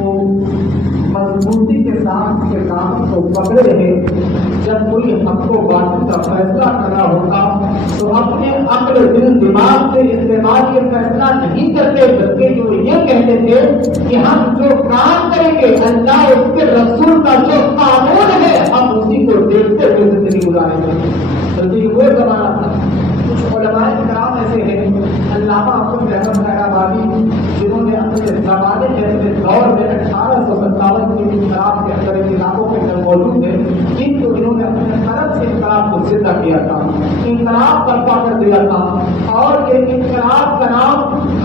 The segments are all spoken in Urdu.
کو مضبوطی کے ساتھ کتاب کو پکڑے رہے. جب کوئی حق و باطل کا فیصلہ کرنا ہوتا تو اپنے عقل دل دماغ سے استعمال یہ فیصلہ نہیں کرتے, بلکہ جو یہ کہتے تھے کہ ہم جو کام کریں گے اللہ اس کے رسول کا جو قانون ہے ہم اسی کو دیکھتے ہوئے زندگی گزاریں گے. بلکہ وہ زمانہ تھا. کچھ علماء کرام ایسے ہیں, علامہ عبد الرحمن حیدرآبادی, جنہوں نے اپنے زمانے کے اپنے دور میں 1857 کے انقلاب کے اندر علاقوں کے اندر موجود ہیں, جن کو انہوں نے اپنے قلم سے انقلاب کو زندہ کیا تھا, انقلاب برپا کر دیا تھا. اور یہ انقلاب کا نام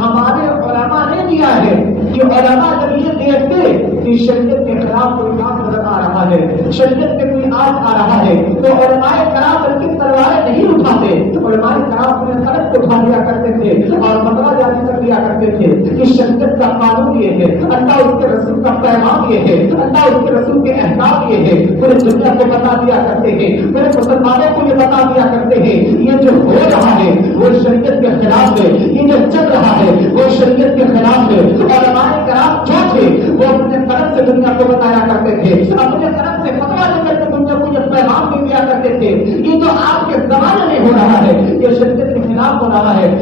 ہمارے علماء نے دیا ہے کہ علماء جب یہ دیکھتے کہ شریعت کے خلاف کوئی کام نظر آ رہا ہے, شریعت میں کوئی آج آ رہا ہے, تو علماء کرام بلکہ تلواریں نہیں اٹھاتے, علماء کرام اپنے قلم کو اٹھا لیا کرتے تھے اور فتویٰ جاری کر دیا کرتے تھے کہ شریعت کا قانون یہ ہے, اللہ اس کے رسول کا پیغام یہ ہے, اللہ اس کے رسول کے احکام یہ ہے. پورے دنیا کو بتا دیا کرتے ہیں, پورے مسلمانوں کو یہ بتا دیا کرتے ہیں یہ جو ہو رہا ہے وہ شریعت کے خلاف ہے, یہ جو چل رہا ہے وہ شریعت کے خلاف ہے. علماء کرام جو تھے وہ اپنے قلم سے دنیا کو بتایا کرتے تھے, اپنے قلم سے فتویٰ لے کر کے دنیا کو یہ پیغام دے دیا کرتے تھے. یہ جو آپ کے زمانے میں ہو رہا ہے یہ شریعت کے خلاف ہو رہا ہے.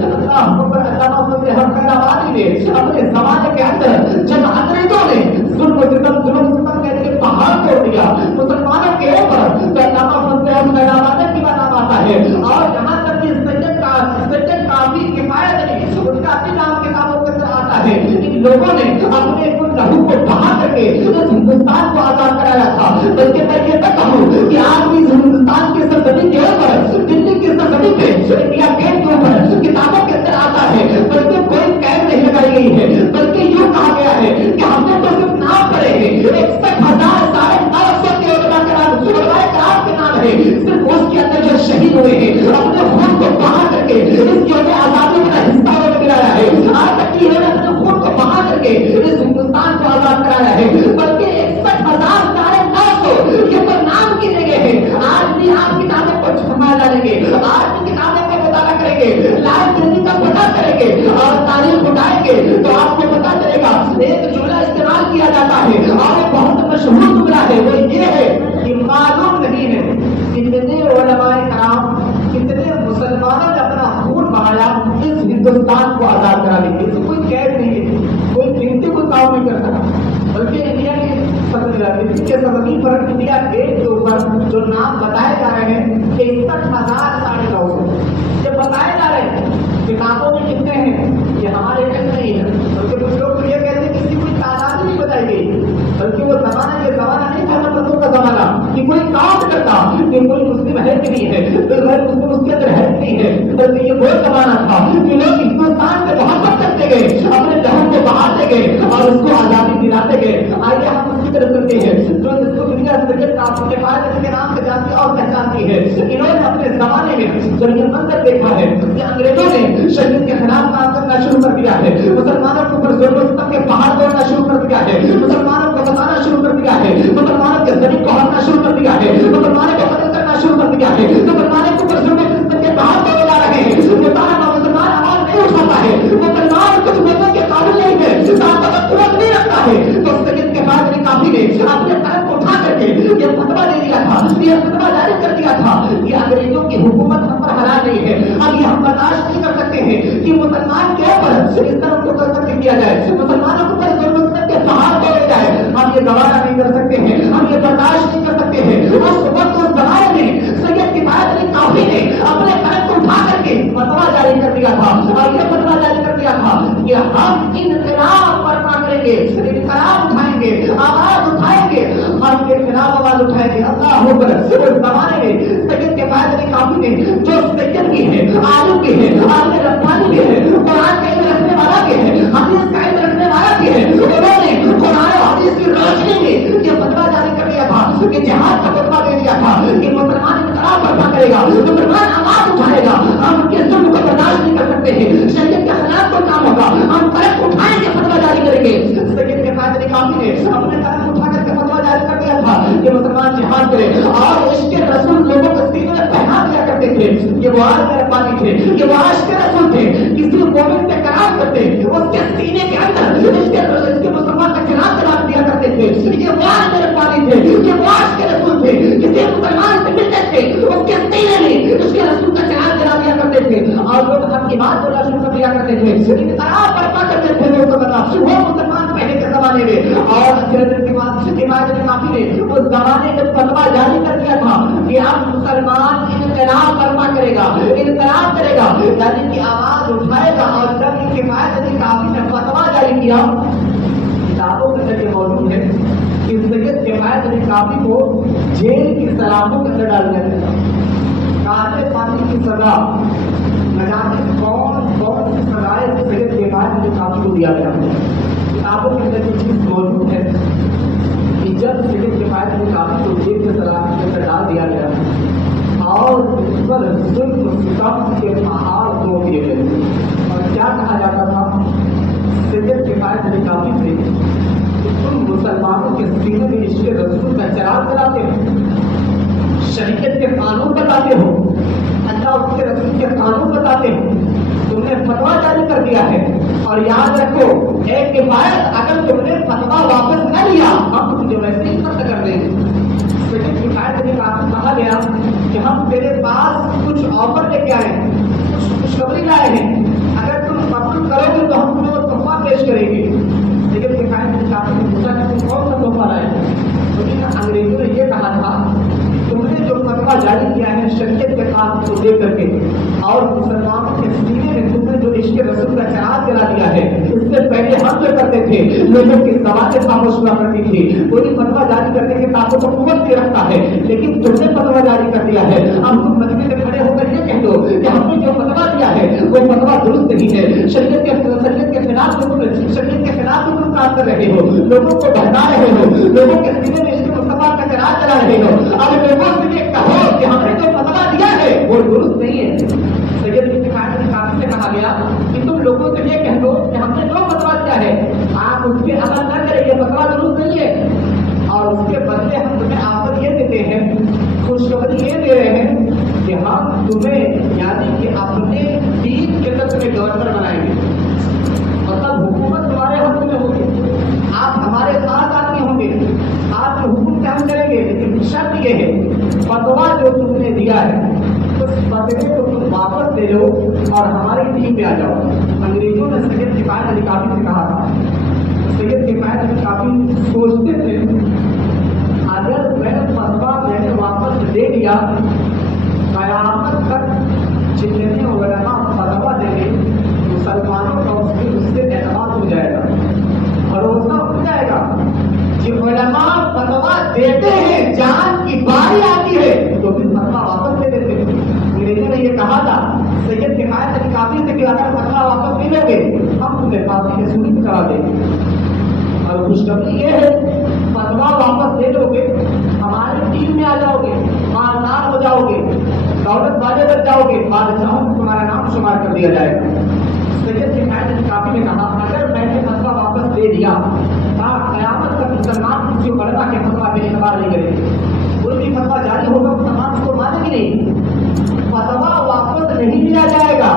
نے اپنے زمانے کے اندر جب انگریزوں نے ظلم ستم کر کے پہاڑ توڑ دیا مسلمانوں کے اوپر, تو علامہ فضل کی بات آتا ہے. اور جہاں تک یہ سید کافی کفایت نہیں اس کا بھی نام کتابوں کے اندر آتا ہے, ان لوگوں نے اپنے لہو کو بہا کر کے اس ہندوستان کو آزاد کرایا تھا. بلکہ میں یہ نہ کہوں کہ آج بھی ہندوستان کی سرزمین کے اوپر, دلی کی سرزمین پہ, انڈیا گیٹ کے اوپر کتابوں کے اندر آتا ہے, بلکہ کوئی قید نہیں لگائی گئی ہے, بلکہ یوں کہا گیا ہے کہ ہم نے تو صرف نام پڑے ہیں 61,900 کے علماء کرام کے نام ہے, صرف اس کے اندر جو شہید ہوئے ہیں اپنے خون کو بہا کر کے اس یوم آزادی کا حصہ انہوں نے ملایا ہے. آج تک یہ اپنے خون کو بہا کر کے اس ہندوستان کو آزاد کرایا ہے, بلکہ 61,900 یہ تو نام کی جگہ ہے. آج بھی آپ کتابیں کو چھپا ڈالیں گے, آج بھی کتابیں کا مطالعہ کریں گے, لائبریری کا پتہ کریں گے اور تاریخ اٹھائیں گے تو آپ کو پتا چلے گا. ایک جملہ استعمال کیا جاتا ہے اور ایک بہت مشہور جملہ ہے, وہ یہ ہے کہ معلوم نہیں ہے کتنے علماء کرام, کتنے مسلمانوں نے اپنا خون بہایا اس ہندوستان کو آزاد کرانے کے لیے. کوئی قید نہیں ہے, کوئی قیمتی کوئی کام نہیں کر سکا. بلکہ انڈیا کے سرزمین پر انڈیا گیٹ کے اوپر جو نام بتائے جا رہے ہیں 61,900 یہ بتائے جا رہے ہیں. کتابوں میں کتنے ہیں یہ ہمارے علم نہیں ہے, بلکہ کچھ لوگ تو یہ کہتے ہیں کہ اس کی کوئی تعداد نہیں بتائی گئی, بلکہ وہ زمانہ یہ زمانہ نہیں تھا نبوت کا زمانہ کہ کوئی کام کرتا کہ کوئی مسلم ہے کہ نہیں ہے, غیر مسلم اس کے اندر ہے کہ نہیں ہے, بلکہ یہ وہ زمانہ تھا کہ لوگ ہندوستان سے محبت کرتے گئے, اپنے لہو کو بہاتے گئے اور اس کو آزادی دلاتے گئے. آئیے ہم اس کی طرف کرتے ہیں جو اس کو دنیا سید کافی کفایت کے نام سے جانتی اور پہچانتی ہے. انہوں نے اپنے زمانے میں جب یہ منظر دیکھا ہے کہ انگریزوں نے شریعت کے خلاف کام کرنا شروع کر دیا ہے, مسلمانوں کے اوپر ظلم و ستم کے پہاڑ توڑنا شروع کر دیا ہے, مسلمانوں کو بتانا شروع کر دیا ہے, مسلمانوں کے زمین کو ہڑنا شروع کر دیا ہے, مسلمانوں کو قتل کرنا شروع کر دیا ہے, مسلمانوں کے اوپر ظلم و ستم کے پہاڑ توڑے جا رہے ہیں. مسلمان آواز نہیں اٹھاتا ہے, مسلمان کچھ بولنے کے قابل نہیں ہے, قوت نہیں رکھتا ہے. تو سید کے بعد کافی نے اپنے قلم کو اٹھا کر کے یہ فتویٰ دے دیا تھا, یہ فتویٰ جاری کر دیا تھا کہ انگریزوں کی حکومت ہم پر حلال نہیں ہے. اب یہ ہم برداشت نہیں کر سکتے ہیں کہ مسلمان کے اوپر اس طرح کو قتل کیا جائے, مسلمانوں کے اوپر ظلم و ستم کے پہاڑ توڑے جائے. ہم یہ گوارا نہیں کر سکتے ہیں, ہم یہ برداشت نہیں کر سکتے ہیں. اس وقت اس زمانے میں سید کفایت علی کافی نے اپنے قلم کو اٹھا کر کے فتویٰ جاری کر دیا تھا اور یہ فتویٰ جاری کر دیا تھا کہ ہم انقلاب برپا کریں گے, انقلاب اٹھائیں گے, آواز اٹھائیں گے, ہم کے خلاف آواز اٹھائیں گے. اللہ اکبر. اس زمانے میں سید کفایت علی کافی نے جو سید بھی ہے, عالم بھی ہے, عالم ربانی بھی ہے, قرآن کا علم رکھنے والا بھی ہے, حدیث کا علم رکھنے والا بھی ہے, انہوں نے قرآن اور حدیث کی روشنی میں یہ فتویٰ جاری کر دیا تھا کہ جہاد کا فتویٰ دے دیا تھا کہ مسلمان انقلاب برپا کرے گا, مسلمان آواز اٹھائے گا. ہم ان کے ظلم کو برداشت نہیں کر سکتے ہیں, شریعت کے خلاف کوئی کام ہوگا ہم قلم اٹھائیں گے, فتویٰ جاری کریں گے. سید کے فائدے کافی نے اپنے قلم اٹھا کر کے فتویٰ جاری کر دیا تھا کہ مسلمان جہاد کرے. اور اس کے رسول لوگوں کو سینے میں پہنا دیا کرتے تھے. یہ وہ عاشق ربانی تھے, یہ وہ عاشق رسول تھے. کسی مومن سے کلام کرتے اس کے سینے کے اندر اس کے مسلمان کا خلاف چلا تھے، یہ معاش کے رسول تھے، کسی مسلمان سے ملتے تھے اس کے سینے میں اس کے رسول کا چراغ جلا دیا کرتے تھے اور لوگ حق کی بات بولنا شروع کر دیا کرتے تھے، انقلاب برپا کرتے تھے لوگوں کو وہ مسلمان پہلے کے زمانے میں۔ اور حضرت کافی نے اس زمانے میں فتویٰ جاری کر دیا تھا کہ اب مسلمان انقلاب برپا کرے گا، انقلاب کرے گا، یعنی کہ آواز اٹھائے گا۔ اور جب ان کے بعد کافی نے فتویٰ جاری کیا، کتابوں کے اندر یہ موجود ہے کہ سید کفایت علی کافی کو جیل کی سلاخوں کے اندر ڈال دیا گیا، کاٹے پانی کی سزا، نہ جانے کون کون سی سزائیں سید کفایت علی کافی کو دیا گیا۔ کتابوں کے اندر یہ چیز موجود ہے کہ جب سید کفایت علی کافی کو جیل کے سلاخوں کے اندر ڈال دیا گیا اور اس پر ظلم و ستم کے پہاڑ توڑ دیے گئے، اور کیا کہا جاتا تھا سید کفایت علی کافی سے، تم مسلمانوں کے سینے میں عشق رسول کا چراغ جلاتے ہو، شریعت کے قانون بتاتے ہو، اللہ اس کے رسول کے قانون بتاتے ہو، تم نے فتویٰ جاری کر دیا ہے۔ اور یاد رکھو ایک کفایت، اگر تم نے فتویٰ واپس نہ لیا ہم تجھے ویسے ہی ختم کر دیں گے۔ لیکن کفایت علی کافی کہا گیا کہ ہم تیرے پاس کچھ آفر لے کے آئے ہیں، کچھ خوشخبری لائے ہیں، اگر تم قبول کرو گے تو ہم تمہیں وہ تحفہ پیش کریں گے۔ لیکن کفایت علی کافی نے پوچھا کہ تم کون سا تحفہ لائے ہیں؟ لیکن انگریزوں نے یہ کہا تھا تم نے جو فتویٰ جاری کیا ہے شریعت کے قانون کو دے کر کے اور مسلمانوں کے سینے میں تم نے جو عشق رسول کا چراغ جلا دیا ہے، اس سے پہلے ہم جو کرتے تھے لوگوں کی زبانیں خاموش ہوا کرتی تھی، کوئی فتویٰ جاری کرنے کے طاقت و قوت نہیں رکھتا ہے، لیکن تم نے فتویٰ جاری کر دیا ہے۔ اب تم مجلس میں کھڑے ہو کر یہ کہہ دو کہ ہم نے جو فتویٰ دیا ہے وہ فتویٰ درست نہیں ہے، شریعت کے خلاف تم کام کر رہے ہو، لوگوں کو بہلا رہے ہو، لوگوں کے سینے میں عشق مصطفیٰ کا چراغ جلا رہے ہو۔ اب لوگوں سے یہ کہو کہ ہم نے جو فتویٰ دیا ہے وہ درست نہیں ہے۔ سید کفایت علی کافی سے کہا گیا کہ تم لوگوں سے یہ کہہ دو کہ ہم نے جو فتویٰ دیا ہے آپ اس پہ عمل نہ کریں، یہ فتویٰ درست نہیں ہے، اور اس کے بدلے ہم تمہیں آفر یہ دیتے ہیں، خوشخبری یہ دے رہے ہیں کہ ہم تمہیں یعنی کہ اپنے دین کے اندر تمہیں گورنر بنائیں گے، مطلب حکومت تمہارے حق میں ہوگی، آپ ہمارے ساتھ آدمی ہوں گے، آپ کے حکم سے ہم کریں گے، لیکن شرط یہ ہے فتویٰ جو تم نے دیا ہے اس فتوے کو تم واپس لے لو اور ہماری ٹیم میں آ جاؤ۔ انگریزوں نے سید کفایت علی کافی سے کہا تھا، سید کفایت علی کافی سوچتے تھے اگر میں فتویٰ میں نے واپس لے لیا قیامت تک جتنے علماء فتویٰ دیں گے مسلمانوں کا اس سے اعتماد ہو جائے گا، بھروسہ ہو جائے گا۔ جو علماء فتویٰ دیتے ہیں جان کی باری آتی ہے تو پھر فتویٰ واپس لے لیتے ہیں۔ انگریزوں نے یہ کہا تھا سید کفایت علی کافی سے کہ اگر فتویٰ واپس نہیں لو گے ہم تمہیں پھانسی کی سولی کرا دیں گے، اور خوشخبری یہ ہے فتویٰ واپس لے لو گے ہماری ٹیم میں آ جاؤ گے، مالدار ہو جاؤ گے، دولت والے بن جاؤ گے، بادشاہوں کو تمہارا نام شمار کر دیا جائے گا۔ سید کفایت علی کافی نے کہا اگر میں نے فتویٰ واپس لے دیا قیامت تک مسلمان کسی علماء کے فتویٰ پہ اعتبار نہیں کریں گے، کوئی بھی فتویٰ جاری ہوگا مسلمان اس کو مانیں گے نہیں، فتویٰ واپس نہیں لیا جائے گا،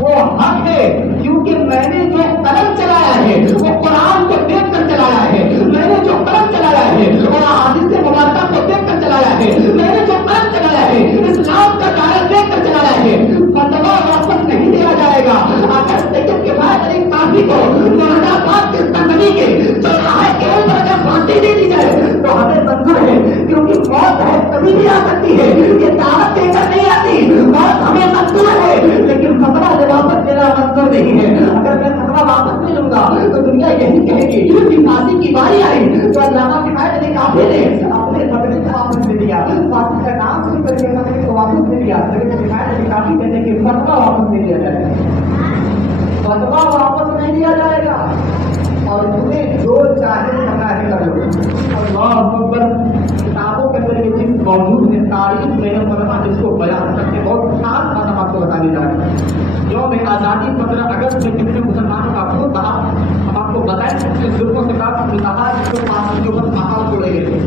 وہ حق ہے کیونکہ میں نے جو قلم چلایا ہے وہ قرآن کو دیکھ کر چلایا ہے، میں نے جو قلم چلایا ہے اور احادیث مبارکہ کو دیکھ کر چلایا ہے، میں نے جو قلم چلایا ہے اسلام کا دائرہ دیکھ کر چلایا ہے، فتویٰ واپس نہیں دیا جائے گا۔ اگر سید کفایت علی کافی کو مرادآباد کے سنگنی کے چوراہے کے اوپر اگر پھانسی دے دی جائے تو ہمیں منظور ہے، کیونکہ موت ہے کبھی بھی آ سکتی ہے، یہ دعوت دے کر نہیں آتی، موت ہمیں منظور ہے لیکن فتویٰ واپس دینا منظور نہیں ہے۔ اگر میں فتویٰ واپس نہیں لوں گا تو دنیا یہی کہے گی کہ پھانسی کی باری آئی تو علامہ کفایت علی کافی نے اپنے فتوے کو واپس لے لیا، پھانسی کا نام سن کر کے فتوے کو واپس لے لیا، لیکن کفایت علی کافی کہتے ہیں کہ فتویٰ واپس نہیں لیا جائے گا، فتویٰ واپس نہیں لیا جائے گا اور تمہیں جو چاہے کرنا ہے کر لو۔ اللہ اکبر، کتابوں کے اندر یہ چیز موجود ہے، تاریخ میں علماء جس کو بیان کرتے بہت خاص بات ہم آپ کو بتانے جا رہے ہیں۔ یوم آزادی 15 اگست میں کتنے مسلمانوں کا خون بہا، ہم آپ کو بتائیں کتنے ظلموں سے کافی متحد جو پانچ کے اوپر ماحول چھوڑے گئے تھے۔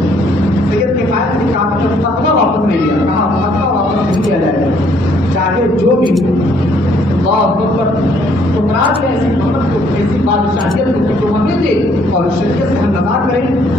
سید کفایت علی کافی نے فتویٰ واپس نہیں لیا، کہا فتویٰ واپس نہیں لیا جائے گا چاہے جو بھی ہو۔ اللہ اکبر، حکمران نے ایسی حکومت کو ایسی بادشاہیت کو حکومت دے اور شریعت سے ہم نظر کریں،